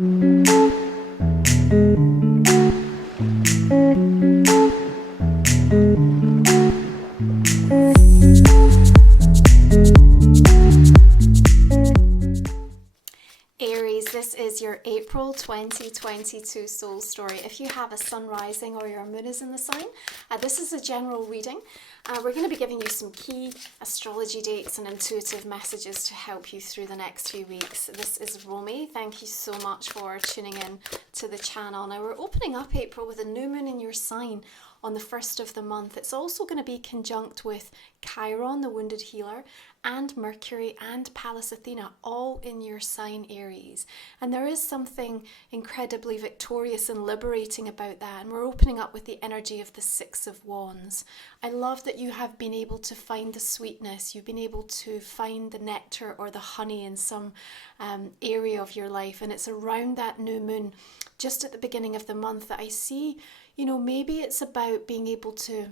Aries, this is your April 2022 soul story. If you have a sun rising or your moon is in the sign, this is a general reading. We're going to be giving you some key astrology dates and intuitive messages to help you through the next few weeks. This is Romy. Thank you so much for tuning in to the channel. Now we're opening up April with a new moon in your sign on the 1st of the month. It's also going to be conjunct with Chiron, the wounded healer, and Mercury and Pallas Athena, all in your sign Aries. And there is something incredibly victorious and liberating about that. And we're opening up with the energy of the Six of Wands. I love that you have been able to find the sweetness. You've been able to find the nectar or the honey in some area of your life. And it's around that new moon, just at the beginning of the month, that I see, you know, maybe it's about being able to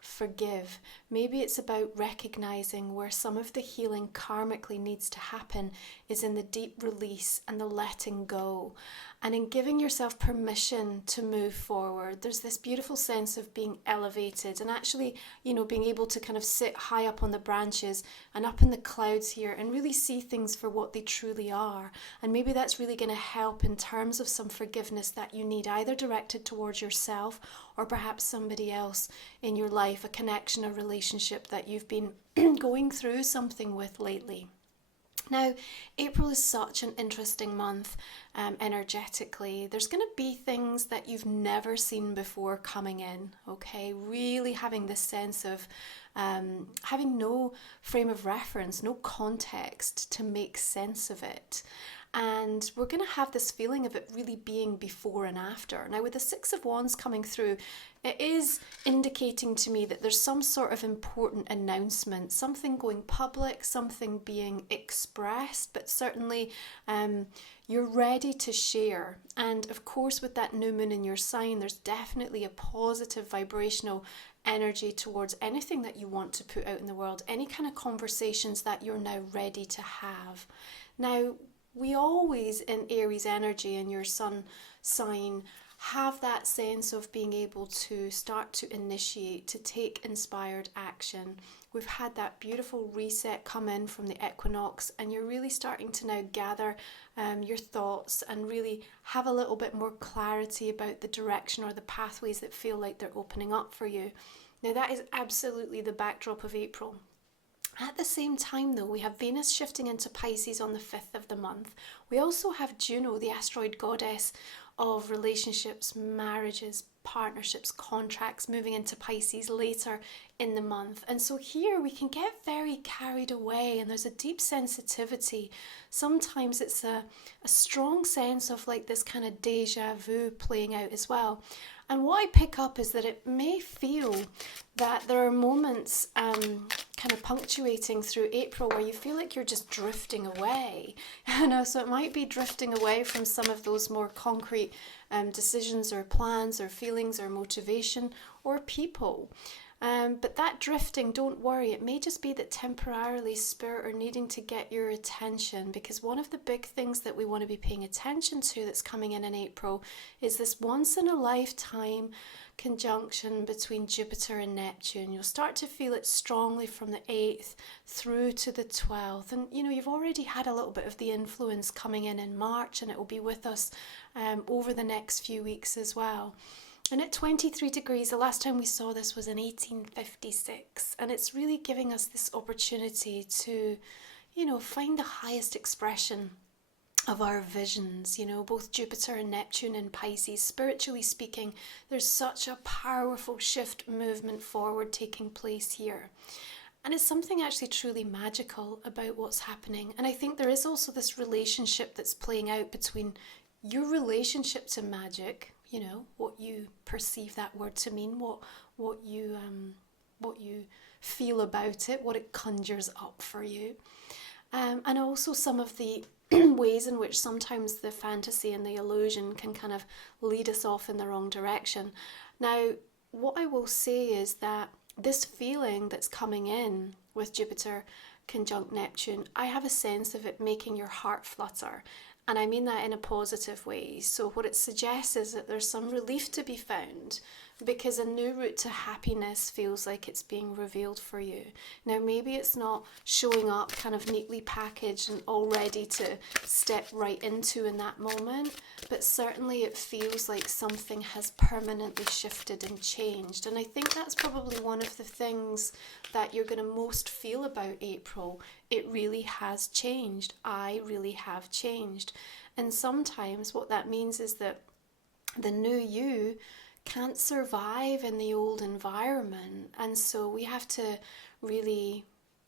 forgive. Maybe it's about recognizing where some of the healing karmically needs to happen is in the deep release and the letting go, and in giving yourself permission to move forward. There's this beautiful sense of being elevated and actually, you know, being able to kind of sit high up on the branches and up in the clouds here and really see things for what they truly are. And maybe that's really going to help in terms of some forgiveness that you need, either directed towards yourself or perhaps somebody else in your life, a connection, a relationship that you've been going through something with lately. Now, April is such an interesting month energetically. There's going to be things that you've never seen before coming in, okay? Really having this sense of having no frame of reference, no context to make sense of it. And we're going to have this feeling of it really being before and after. Now, with the Six of Wands coming through, it is indicating to me that there's some sort of important announcement, something going public, something being expressed, but certainly you're ready to share. And of course, with that new moon in your sign, there's definitely a positive vibrational energy towards anything that you want to put out in the world, any kind of conversations that you're now ready to have. Now, we always, in Aries energy, in your sun sign, have that sense of being able to start to initiate, to take inspired action. We've had that beautiful reset come in from the equinox, and you're really starting to now gather your thoughts and really have a little bit more clarity about the direction or the pathways that feel like they're opening up for you. Now, that is absolutely the backdrop of April. At the same time, though, we have Venus shifting into Pisces on the 5th of the month. We also have Juno, the asteroid goddess of relationships, marriages, partnerships, contracts, moving into Pisces later in the month. And so here we can get very carried away, and there's a deep sensitivity. Sometimes it's a strong sense of like this kind of deja vu playing out as well. And what I pick up is that it may feel that there are moments kind of punctuating through April where you feel like you're just drifting away. So it might be drifting away from some of those more concrete decisions or plans or feelings or motivation or people. But that drifting, don't worry, it may just be that temporarily Spirit are needing to get your attention, because one of the big things that we want to be paying attention to that's coming in April is this once in a lifetime conjunction between Jupiter and Neptune. You'll start to feel it strongly from the 8th through to the 12th. And you know, you've already had a little bit of the influence coming in March, and it will be with us over the next few weeks as well. And at 23 degrees, the last time we saw this was in 1856. And it's really giving us this opportunity to, you know, find the highest expression of our visions. You know, both Jupiter and Neptune in Pisces, spiritually speaking, there's such a powerful shift, movement forward taking place here. And it's something actually truly magical about what's happening. And I think there is also this relationship that's playing out between your relationship to magic, you know, what you perceive that word to mean, what you feel about it, what it conjures up for you, and also some of the ways in which sometimes the fantasy and the illusion can kind of lead us off in the wrong direction. Now, what I will say is that this feeling that's coming in with Jupiter conjunct Neptune, I have a sense of it making your heart flutter. And I mean that in a positive way. So what it suggests is that there's some relief to be found because a new route to happiness feels like it's being revealed for you. Now, maybe it's not showing up kind of neatly packaged and all ready to step right into in that moment, but certainly it feels like something has permanently shifted and changed. And I think that's probably one of the things that you're going to most feel about April. It really has changed. I really have changed. And sometimes what that means is that the new you can't survive in the old environment, and so we have to really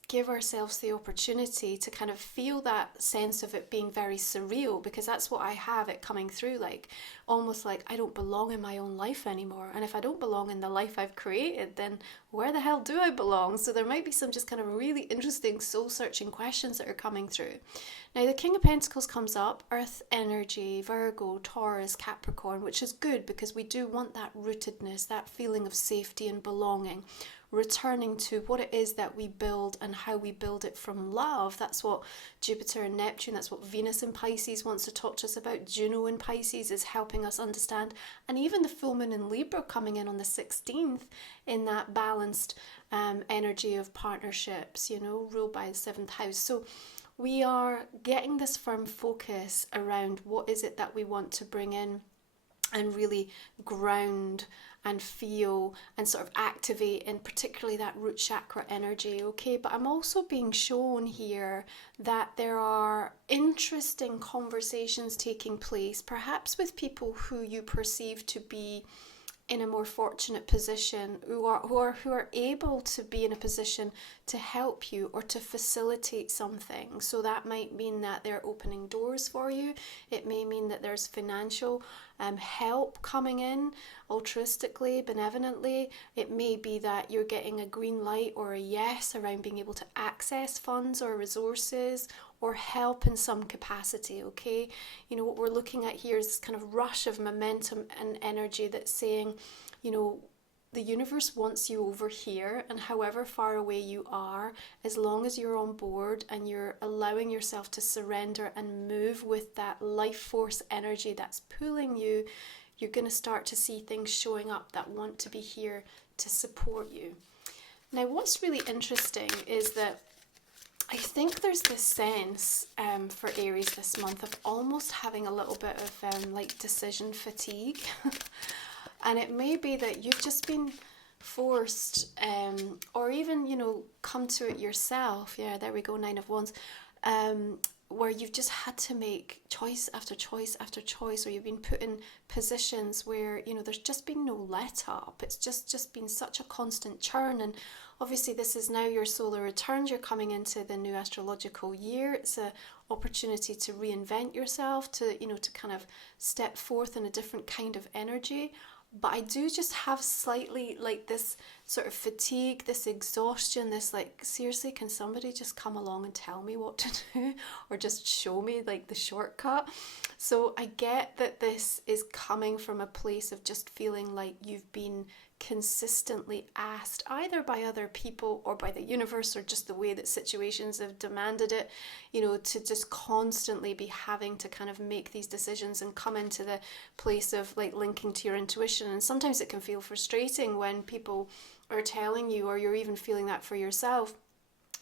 give ourselves the opportunity to kind of feel that sense of it being very surreal, because that's what I have it coming through, like almost like I don't belong in my own life anymore. And if I don't belong in the life I've created, then where the hell do I belong? So there might be some just kind of really interesting soul searching questions that are coming through. Now the King of Pentacles comes up, Earth energy, Virgo, Taurus, Capricorn, which is good because we do want that rootedness, that feeling of safety and belonging, returning to what it is that we build and how we build it from love. That's what Jupiter and Neptune, that's what Venus in Pisces wants to talk to us about. Juno in Pisces is helping us understand. And even the full moon in Libra coming in on the 16th in that balanced energy of partnerships, you know, ruled by the 7th house. So we are getting this firm focus around what is it that we want to bring in and really ground and feel and sort of activate in particularly that root chakra energy, okay? But I'm also being shown here that there are interesting conversations taking place, perhaps with people who you perceive to be in a more fortunate position, who are able to be in a position to help you or to facilitate something. So that might mean that they're opening doors for you. It may mean that there's financial help coming in altruistically, benevolently. It may be that you're getting a green light or a yes around being able to access funds or resources or help in some capacity, okay? You know, what we're looking at here is this kind of rush of momentum and energy that's saying, you know, the universe wants you over here, and however far away you are, as long as you're on board and you're allowing yourself to surrender and move with that life force energy that's pulling you, you're going to start to see things showing up that want to be here to support you. Now, what's really interesting is that I think there's this sense for Aries this month of almost having a little bit of like decision fatigue. And it may be that you've just been forced or even, you know, come to it yourself. Yeah, there we go, 9 of Wands. Where you've just had to make choice after choice after choice, or you've been put in positions where, you know, there's just been no let up. It's just been such a constant churn. And obviously this is now your solar returns. You're coming into the new astrological year. It's an opportunity to reinvent yourself, to, you know, to kind of step forth in a different kind of energy. But I do just have slightly like this sort of fatigue, this exhaustion, this like, seriously, can somebody just come along and tell me what to do or just show me like the shortcut? So I get that this is coming from a place of just feeling like you've been consistently asked, either by other people or by the universe or just the way that situations have demanded it, you know, to just constantly be having to kind of make these decisions and come into the place of like linking to your intuition. And sometimes it can feel frustrating when people are telling you, or you're even feeling that for yourself,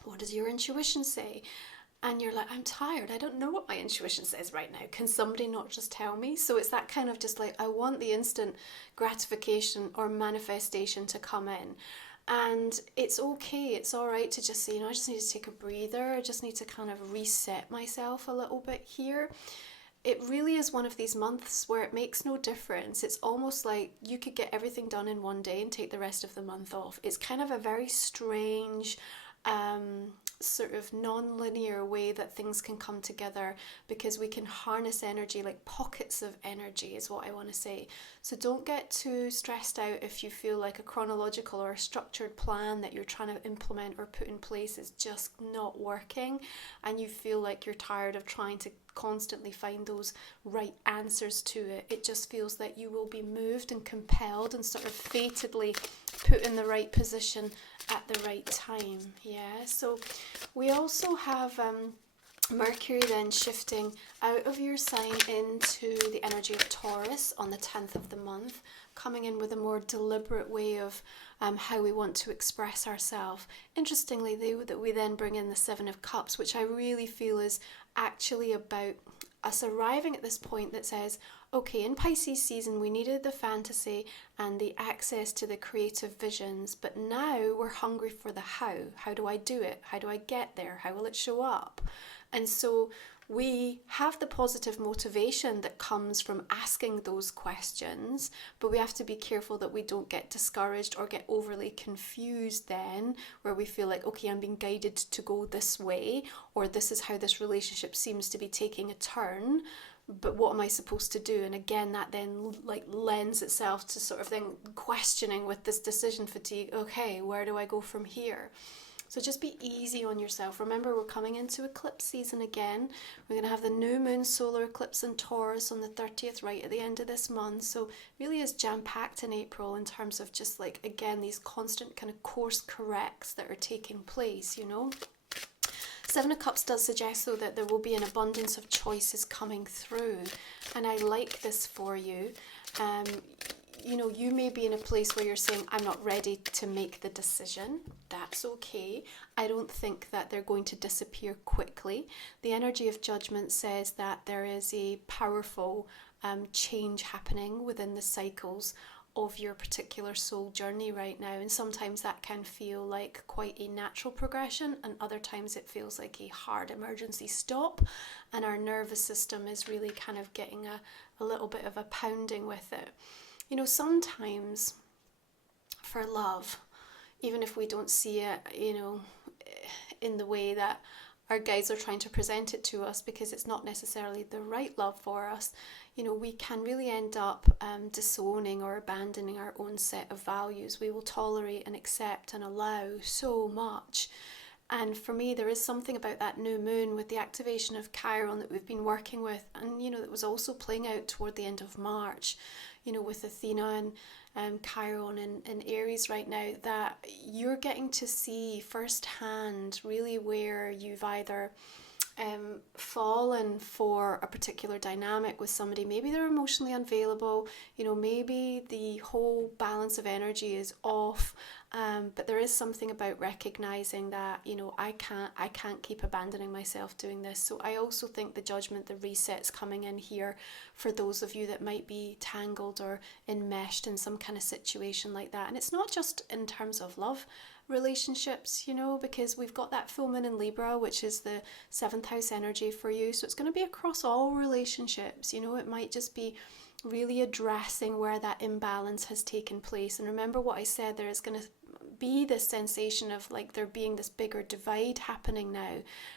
what does your intuition say? And you're like, I'm tired. I don't know what my intuition says right now. Can somebody not just tell me? So it's that kind of just like, I want the instant gratification or manifestation to come in. And it's okay. It's all right to just say, you know, I just need to take a breather. I just need to kind of reset myself a little bit here. It really is one of these months where it makes no difference. It's almost like you could get everything done in one day and take the rest of the month off. It's kind of a very strange sort of non-linear way that things can come together, because we can harness energy, like pockets of energy is what I want to say. So don't get too stressed out if you feel like a chronological or a structured plan that you're trying to implement or put in place is just not working, and you feel like you're tired of trying to constantly find those right answers to it. It just feels that you will be moved and compelled and sort of fatedly put in the right position at the right time. Yeah, so we also have Mercury then shifting out of your sign into the energy of Taurus on the 10th of the month, coming in with a more deliberate way of how we want to express ourselves. Interestingly, that we then bring in the Seven of Cups, which I really feel is actually about us arriving at this point that says, okay, in Pisces season, we needed the fantasy and the access to the creative visions, but now we're hungry for the how. How do I do it? How do I get there? How will it show up? And so we have the positive motivation that comes from asking those questions, but we have to be careful that we don't get discouraged or get overly confused then, where we feel like, okay, I'm being guided to go this way, or this is how this relationship seems to be taking a turn, but what am I supposed to do? And again, that then like lends itself to sort of then questioning with this decision fatigue. Okay, where do I go from here? So just be easy on yourself. Remember, we're coming into eclipse season again. We're going to have the new moon solar eclipse in Taurus on the 30th, right at the end of this month. So really is jam-packed in April in terms of just like, again, these constant kind of course corrects that are taking place, you know. Seven of Cups does suggest, though, that there will be an abundance of choices coming through. And I like this for you. You know, you may be in a place where you're saying, I'm not ready to make the decision. That's okay. I don't think that they're going to disappear quickly. The energy of judgment says that there is a powerful change happening within the cycles of your particular soul journey right now, and sometimes that can feel like quite a natural progression, and other times it feels like a hard emergency stop, and our nervous system is really kind of getting a little bit of a pounding with it. You know, sometimes for love, even if we don't see it, you know, in the way that our guides are trying to present it to us, because it's not necessarily the right love for us, you know, we can really end up disowning or abandoning our own set of values. We will tolerate and accept and allow so much. And for me, there is something about that new moon with the activation of Chiron that we've been working with, and, you know, that was also playing out toward the end of March, you know, with Athena and Chiron and Aries right now, that you're getting to see firsthand really where you've either fallen for a particular dynamic with somebody. Maybe they're emotionally unavailable, you know, maybe the whole balance of energy is off, but there is something about recognizing that, you know, I can't keep abandoning myself doing this. So I also think the judgment, the reset's coming in here for those of you that might be tangled or enmeshed in some kind of situation like that. And it's not just in terms of love relationships, you know, because we've got that full moon in Libra, which is the 7th house energy for you. So it's going to be across all relationships, you know. It might just be really addressing where that imbalance has taken place. And remember what I said, there is going to be this sensation of like there being this bigger divide happening now,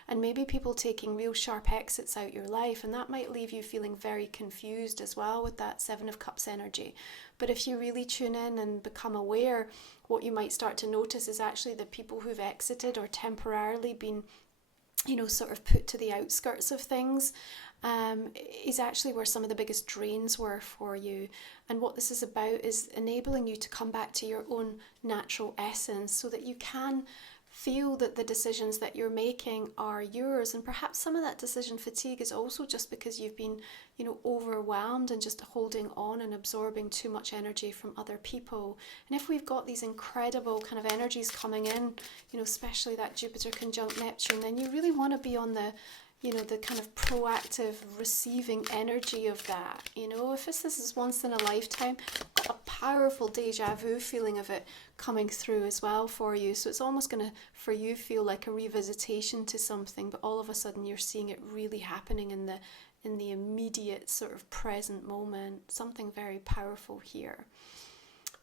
and maybe people taking real sharp exits out your life, and that might leave you feeling very confused as well with that 7 of Cups energy. But if you really tune in and become aware, what you might start to notice is actually the people who've exited or temporarily been, you know, sort of put to the outskirts of things, is actually where some of the biggest drains were for you. And what this is about is enabling you to come back to your own natural essence, so that you can feel that the decisions that you're making are yours. And perhaps some of that decision fatigue is also just because you've been, you know, overwhelmed and just holding on and absorbing too much energy from other people. And if we've got these incredible kind of energies coming in, you know, especially that Jupiter conjunct Neptune, then you really want to be on the, you know, the kind of proactive receiving energy of that. You know, if this is once in a lifetime, got a powerful deja vu feeling of it coming through as well for you. So it's almost going to, for you, feel like a revisitation to something, but all of a sudden you're seeing it really happening in the immediate sort of present moment. Something very powerful here.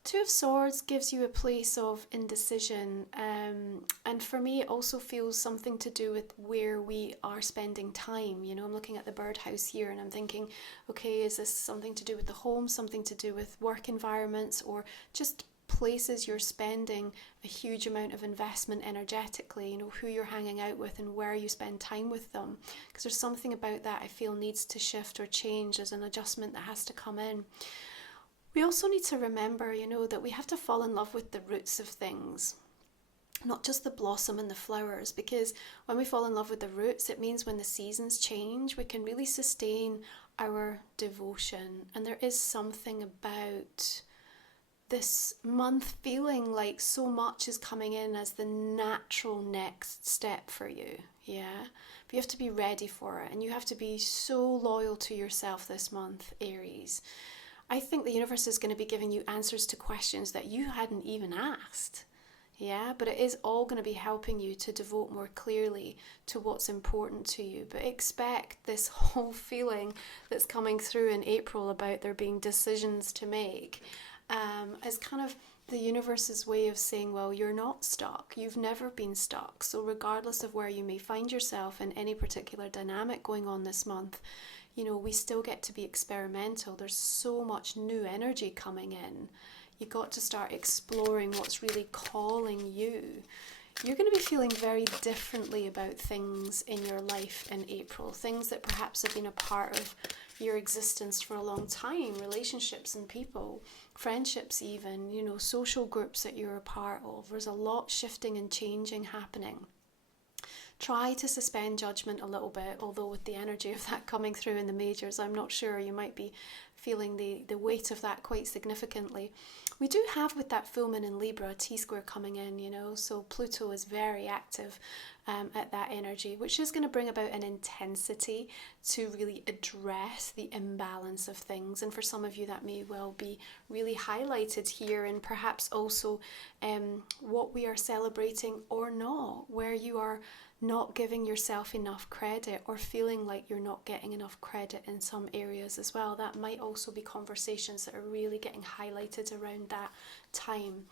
2 of Swords gives you a place of indecision, and for me it also feels something to do with where we are spending time. You know, I'm looking at the birdhouse here and I'm thinking, okay, is this something to do with the home, something to do with work environments, or just places you're spending a huge amount of investment energetically, you know, who you're hanging out with and where you spend time with them, because there's something about that I feel needs to shift or change. There's an adjustment that has to come in. We also need to remember, you know, that we have to fall in love with the roots of things. not just the blossom and the flowers, because when we fall in love with the roots, it means when the seasons change, we can really sustain our devotion. And there is something about this month feeling like so much is coming in as the natural next step for you. Yeah, but you have to be ready for it, and you have to be so loyal to yourself this month, Aries. I think the universe is going to be giving you answers to questions that you hadn't even asked. Yeah, but it is all going to be helping you to devote more clearly to what's important to you. But expect this whole feeling that's coming through in April about there being decisions to make as kind of the universe's way of saying, well, you're not stuck. You've never been stuck. So regardless of where you may find yourself in any particular dynamic going on this month, you know, we still get to be experimental. There's so much new energy coming in. You got to start exploring what's really calling you. You're going to be feeling very differently about things in your life in April. Things that perhaps have been a part of your existence for a long time. Relationships and people, friendships even, you know, social groups that you're a part of. There's a lot shifting and changing happening. Try to suspend judgment a little bit, although with the energy of that coming through in the majors, I'm not sure, you might be feeling the weight of that quite significantly. We do have, with that full moon in Libra, a T-square coming in, you know, so Pluto is very active at that energy, which is going to bring about an intensity to really address the imbalance of things. And for some of you, that may well be really highlighted here, and perhaps also what we are celebrating or not, where you are not giving yourself enough credit or feeling like you're not getting enough credit in some areas as well. That might also be conversations that are really getting highlighted around that time.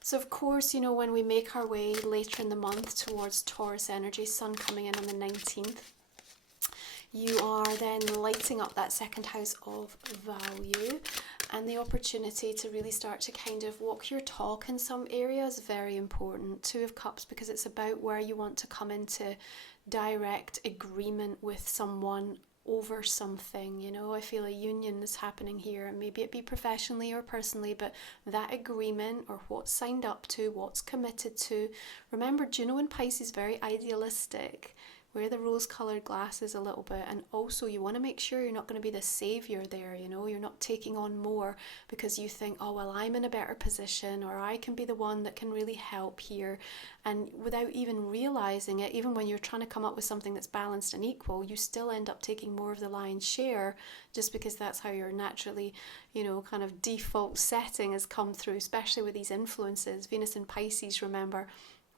So of course, you know, when we make our way later in the month towards Taurus energy, Sun coming in on the 19th, you are then lighting up that second house of value, and the opportunity to really start to kind of walk your talk in some areas, very important. Two of Cups, because it's about where you want to come into direct agreement with someone over something. You know, I feel a union is happening here, and maybe it be professionally or personally, but that agreement, or what's signed up to, what's committed to. Remember, Juno in Pisces is very idealistic. Wear the rose-coloured glasses a little bit, and also you want to make sure you're not going to be the saviour there, you know, you're not taking on more because you think, oh, well, I'm in a better position, or I can be the one that can really help here, and without even realising it, even when you're trying to come up with something that's balanced and equal, you still end up taking more of the lion's share, just because that's how you're naturally, you know, kind of default setting has come through, especially with these influences. Venus in Pisces, remember,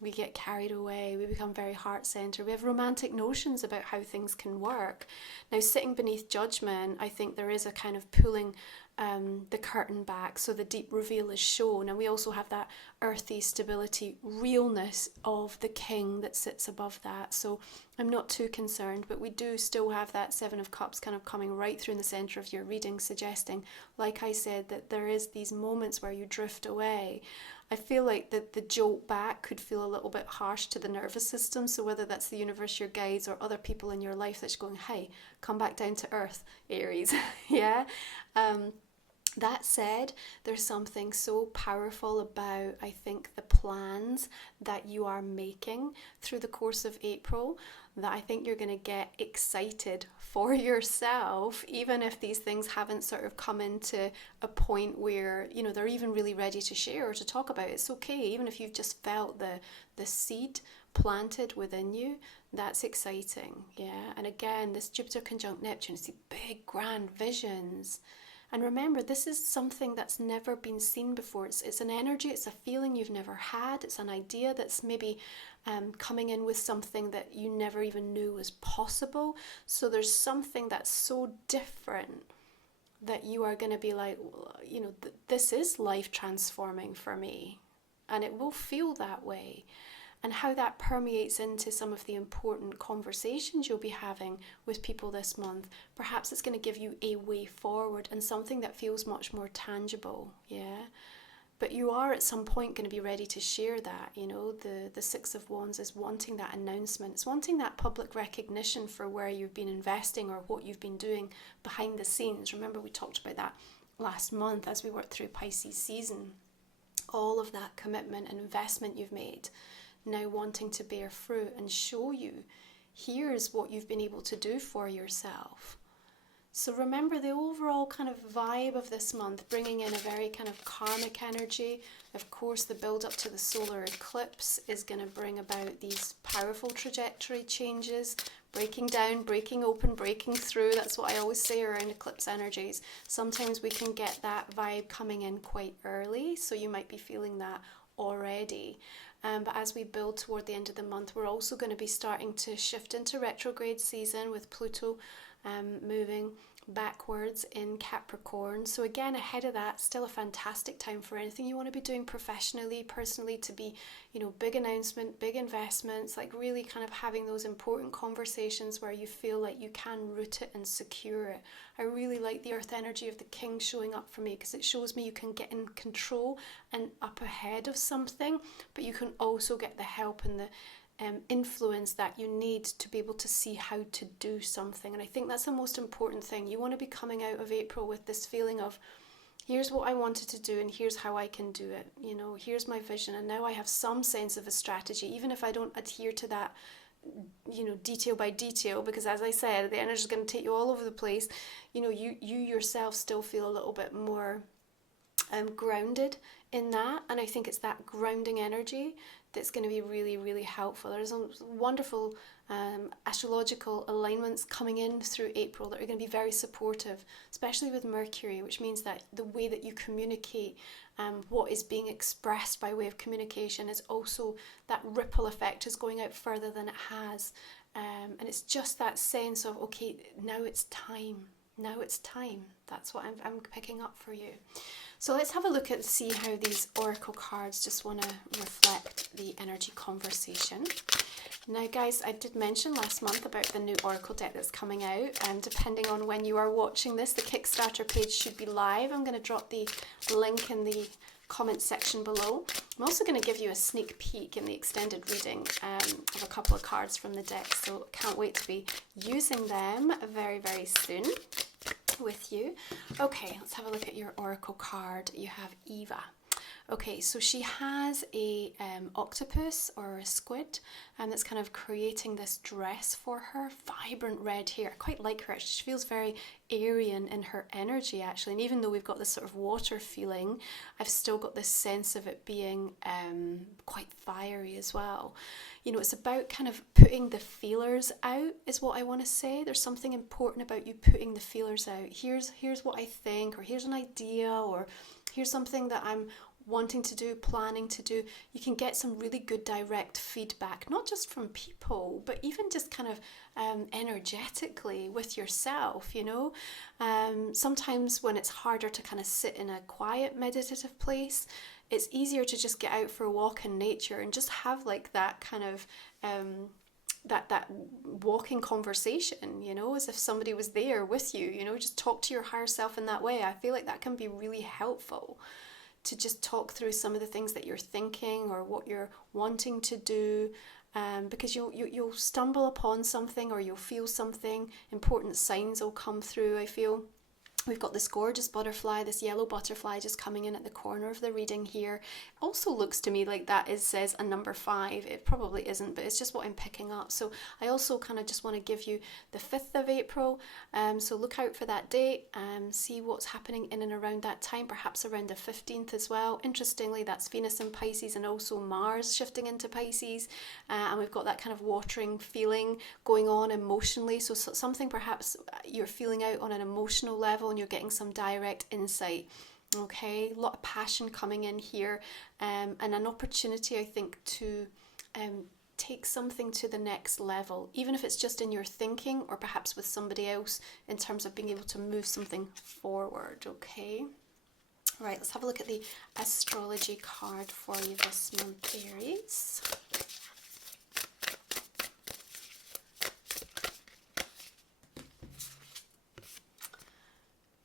we get carried away, we become very heart-centered, we have romantic notions about how things can work. Now, sitting beneath judgment, I think there is a kind of pulling the curtain back, so the deep reveal is shown, and we also have that earthy stability, realness of the king that sits above that. So I'm not too concerned, but we do still have that Seven of Cups kind of coming right through in the centre of your reading, suggesting, like I said, that there is these moments where you drift away. I feel like the jolt back could feel a little bit harsh to the nervous system, so whether that's the universe, your guides, or other people in your life that's going, hey, come back down to earth, Aries. Yeah. That said, there's something so powerful about, I think, the plans that you are making through the course of April, that I think you're going to get excited for yourself, even if these things haven't sort of come into a point where, you know, they're even really ready to share or to talk about. It's okay, even if you've just felt the seed planted within you. That's exciting. Yeah. And again, this Jupiter conjunct Neptune, it's the big grand visions. And remember, this is something that's never been seen before. It's an energy, it's a feeling you've never had. It's an idea that's maybe coming in with something that you never even knew was possible. So there's something that's so different that you are going to be like, you know, this is life transforming for me. And it will feel that way. And how that permeates into some of the important conversations you'll be having with people this month. Perhaps it's going to give you a way forward and something that feels much more tangible, yeah? But you are at some point going to be ready to share that, you know. The Six of Wands is wanting that announcement. It's wanting that public recognition for where you've been investing or what you've been doing behind the scenes. Remember, we talked about that last month as we worked through Pisces season. All of that commitment and investment you've made now wanting to bear fruit and show you, here's what you've been able to do for yourself. So remember the overall kind of vibe of this month, bringing in a very kind of karmic energy. Of course, the build up to the solar eclipse is going to bring about these powerful trajectory changes, breaking down, breaking open, breaking through. That's what I always say around eclipse energies. Sometimes we can get that vibe coming in quite early, so you might be feeling that already. But as we build toward the end of the month, we're also going to be starting to shift into retrograde season with Pluto moving backwards in Capricorn. So again, ahead of that, still a fantastic time for anything you want to be doing professionally, personally, to be, you know, big announcement, big investments, like really kind of having those important conversations where you feel like you can root it and secure it. I really like the earth energy of the king showing up for me, because it shows me you can get in control and up ahead of something, but you can also get the help and the influence that you need to be able to see how to do something. And I think that's the most important thing. You want to be coming out of April with this feeling of, here's what I wanted to do and here's how I can do it. You know, here's my vision, and now I have some sense of a strategy, even if I don't adhere to that, you know, detail by detail, because as I said, the energy is going to take you all over the place. You know, you yourself still feel a little bit more grounded in that, and I think it's that grounding energy that's going to be really, really helpful. There's some wonderful astrological alignments coming in through April that are going to be very supportive, especially with Mercury, which means that the way that you communicate, what is being expressed by way of communication, is also, that ripple effect is going out further than it has. And it's just that sense of, okay, now it's time. Now it's time. That's what I'm picking up for you. So let's have a look at, see how these oracle cards just want to reflect the energy conversation. Now guys, I did mention last month about the new oracle deck that's coming out, and depending on when you are watching this, the Kickstarter page should be live. I'm going to drop the link in the comment section below. I'm also going to give you a sneak peek in the extended reading of a couple of cards from the deck, so can't wait to be using them very, very soon with you. Okay, let's have a look at your oracle card. You have Eva. Okay, so she has a octopus or a squid, and that's kind of creating this dress for her. Vibrant red hair. I quite like her. She feels very Aryan in her energy, actually. And even though we've got this sort of water feeling, I've still got this sense of it being quite fiery as well. You know, it's about kind of putting the feelers out, is what I want to say. There's something important about you putting the feelers out. Here's what I think, or here's an idea, or here's something that I'm wanting to do, planning to do. You can get some really good direct feedback, not just from people, but even just kind of energetically with yourself, you know. Sometimes when it's harder to kind of sit in a quiet meditative place, it's easier to just get out for a walk in nature and just have like that kind of that walking conversation, you know, as if somebody was there with you, you know, just talk to your higher self in that way. I feel like that can be really helpful, to just talk through some of the things that you're thinking or what you're wanting to do, because you'll stumble upon something, or you'll feel something. Important signs will come through, I feel. We've got this gorgeous butterfly, this yellow butterfly just coming in at the corner of the reading here. Also looks to me like that says a number 5. It probably isn't, but it's just what I'm picking up. So I also kind of just want to give you the 5th of April. So look out for that date, see what's happening in and around that time, perhaps around the 15th as well. Interestingly, that's Venus in Pisces and also Mars shifting into Pisces. And we've got that kind of watering feeling going on emotionally. So something perhaps you're feeling out on an emotional level, and you're getting some direct insight. Okay, a lot of passion coming in here, and an opportunity, I think, to take something to the next level, even if it's just in your thinking or perhaps with somebody else, in terms of being able to move something forward. Okay, right, let's have a look at the astrology card for you this month, Aries.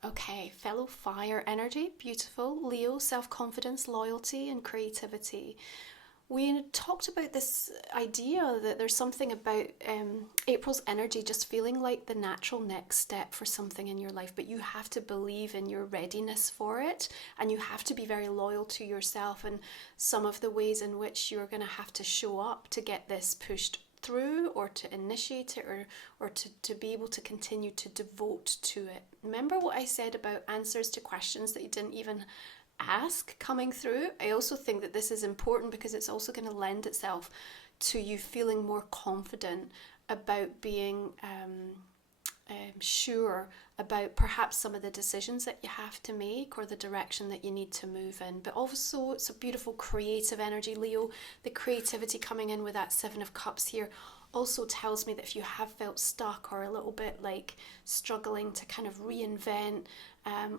Okay, fellow fire energy, beautiful. Leo, self-confidence, loyalty and creativity. we talked about this idea that there's something about April's energy just feeling like the natural next step for something in your life, but you have to believe in your readiness for it, and you have to be very loyal to yourself and some of the ways in which you're going to have to show up to get this pushed through, or to initiate it, or to be able to continue to devote to it. Remember what I said about answers to questions that you didn't even ask coming through? I also think that this is important because it's also going to lend itself to you feeling more confident about being sure about perhaps some of the decisions that you have to make, or the direction that you need to move in. But also it's a beautiful creative energy, Leo. The creativity coming in with that Seven of Cups here also tells me that if you have felt stuck or a little bit like struggling to kind of reinvent,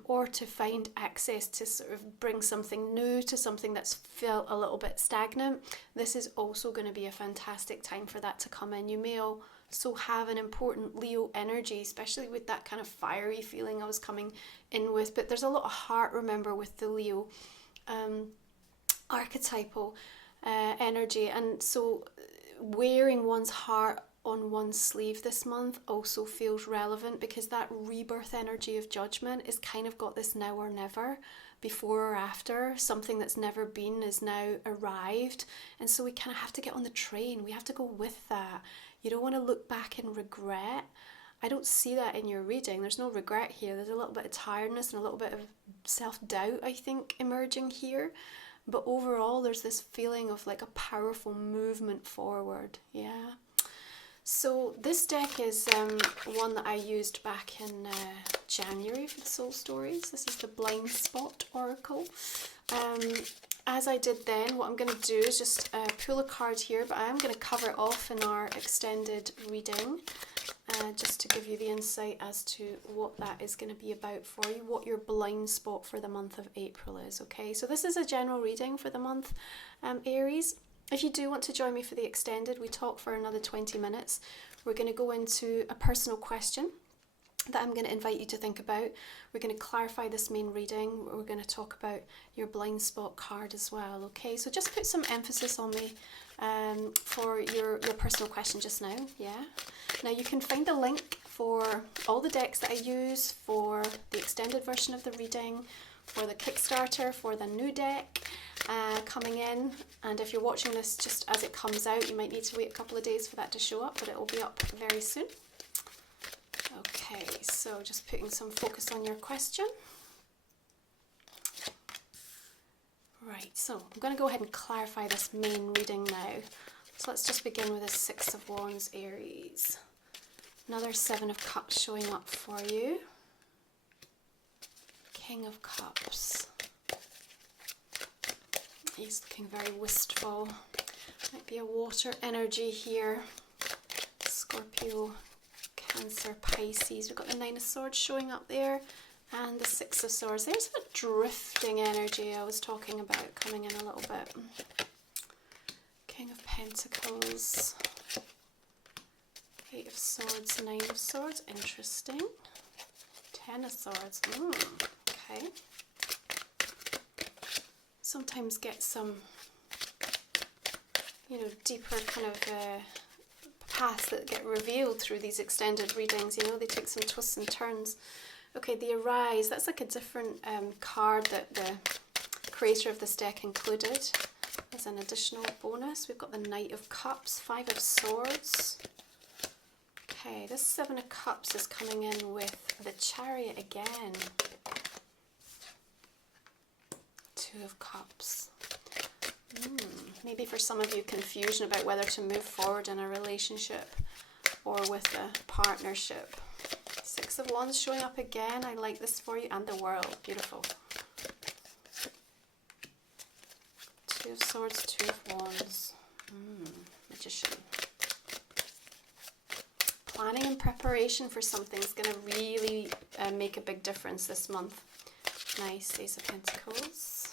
or to find access to sort of bring something new to something that's felt a little bit stagnant, this is also going to be a fantastic time for that to come in. You may also have an important Leo energy, especially with that kind of fiery feeling I was coming in with. But there's a lot of heart, remember, with the Leo archetypal energy. And so wearing one's heart on one's sleeve this month also feels relevant, because that rebirth energy of judgment is kind of got this now or never, before or after. Something that's never been is now arrived, and so we kind of have to get on the train. We have to go with that. You don't want to look back and regret. I don't see that in your reading. There's no regret here. There's a little bit of tiredness and a little bit of self-doubt, I think, emerging here. But overall, there's this feeling of like a powerful movement forward. Yeah. So this deck is one that I used back in January for the Soul Stories. This is the Blind Spot Oracle. As I did then, what I'm going to do is just pull a card here, but I am going to cover it off in our extended reading, just to give you the insight as to what that is going to be about for you, what your blind spot for the month of April is, okay? So this is a general reading for the month, Aries. If you do want to join me for the extended, we talk for another 20 minutes. We're going to go into a personal question that I'm going to invite you to think about. We're going to clarify this main reading. We're going to talk about your blind spot card as well, okay? So just put some emphasis on me for your personal question just now, yeah? Now you can find the link for all the decks that I use, for the extended version of the reading, for the Kickstarter, for the new deck coming in. And if you're watching this just as it comes out, you might need to wait a couple of days for that to show up, but it will be up very soon. Okay, so just putting some focus on your question. Right, so I'm going to go ahead and clarify this main reading now. So let's just begin with a Six of Wands, Aries. Another Seven of Cups showing up for you. King of Cups. He's looking very wistful. Might be a water energy here. Scorpio, Cancer, Pisces. We've got the Nine of Swords showing up there, and the Six of Swords. There's that drifting energy I was talking about coming in a little bit. King of Pentacles, Eight of Swords, Nine of Swords. Interesting. Ten of Swords. Okay. Sometimes get some, deeper kind of paths that get revealed through these extended readings. They take some twists and turns. Okay, the Arise, that's like a different card that the creator of this deck included as an additional bonus. We've got the Knight of Cups, Five of Swords. Okay, this Seven of Cups is coming in with the Chariot again. Two of Cups. Maybe for some of you, confusion about whether to move forward in a relationship or with a partnership. Six of Wands showing up again. I like this for you. And the World. Beautiful. Two of Swords, Two of Wands. Magician. Planning and preparation for something is going to really make a big difference this month. Nice. Ace of Pentacles.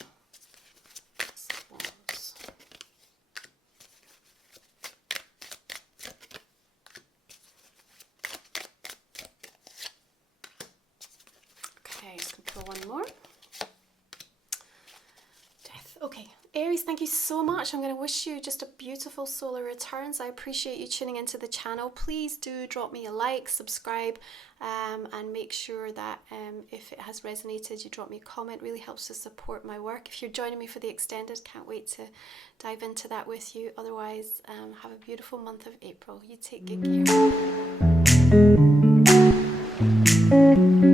Ace of Wands. Okay, just going to pull one more. Death. Okay, Aries, thank you so much. I'm going to wish you just a beautiful solar returns. I appreciate you tuning into the channel. Please do drop me a like, subscribe, and make sure that if it has resonated, you drop me a comment. It really helps to support my work. If you're joining me for the extended, can't wait to dive into that with you. Otherwise, have a beautiful month of April. You take good care.